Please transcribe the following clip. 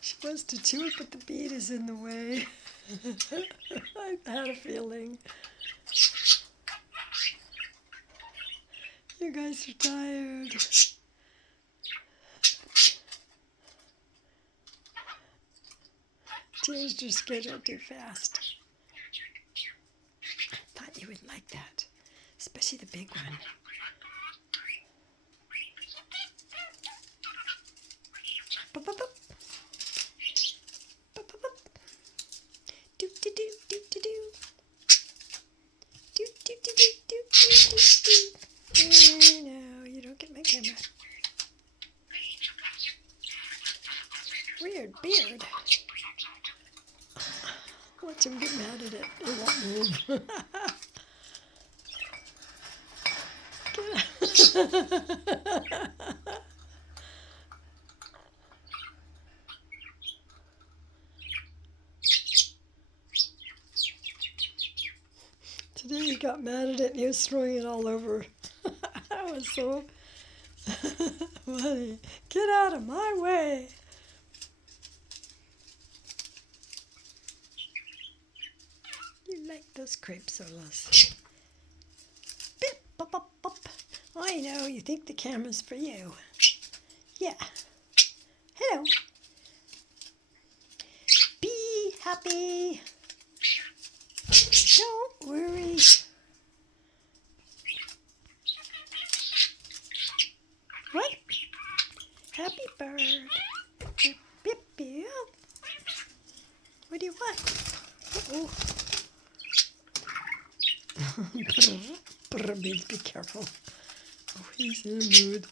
She wants to chew it, but the bead is in the way. I had a feeling. You guys are tired. Changed your schedule too fast. I thought you would like that, especially the big one. Bup, bup, bup. Bup, bup, bup. Do do do do do do. Do do do do do do do. No, you don't get my camera. Weird beard. Watch him get mad at it. It won't move. Get out. Today he got mad at it and he was throwing it all over. That was so funny. Get out of my way. You like those crepe sodas. Bip, bop, bop, bop. I know, you think the camera's for you. Yeah. Hello. Be happy. Don't worry. What? Happy bird. Beep, beep, beep. What do you want? Uh-oh. Be careful. Oh, he's in a mood.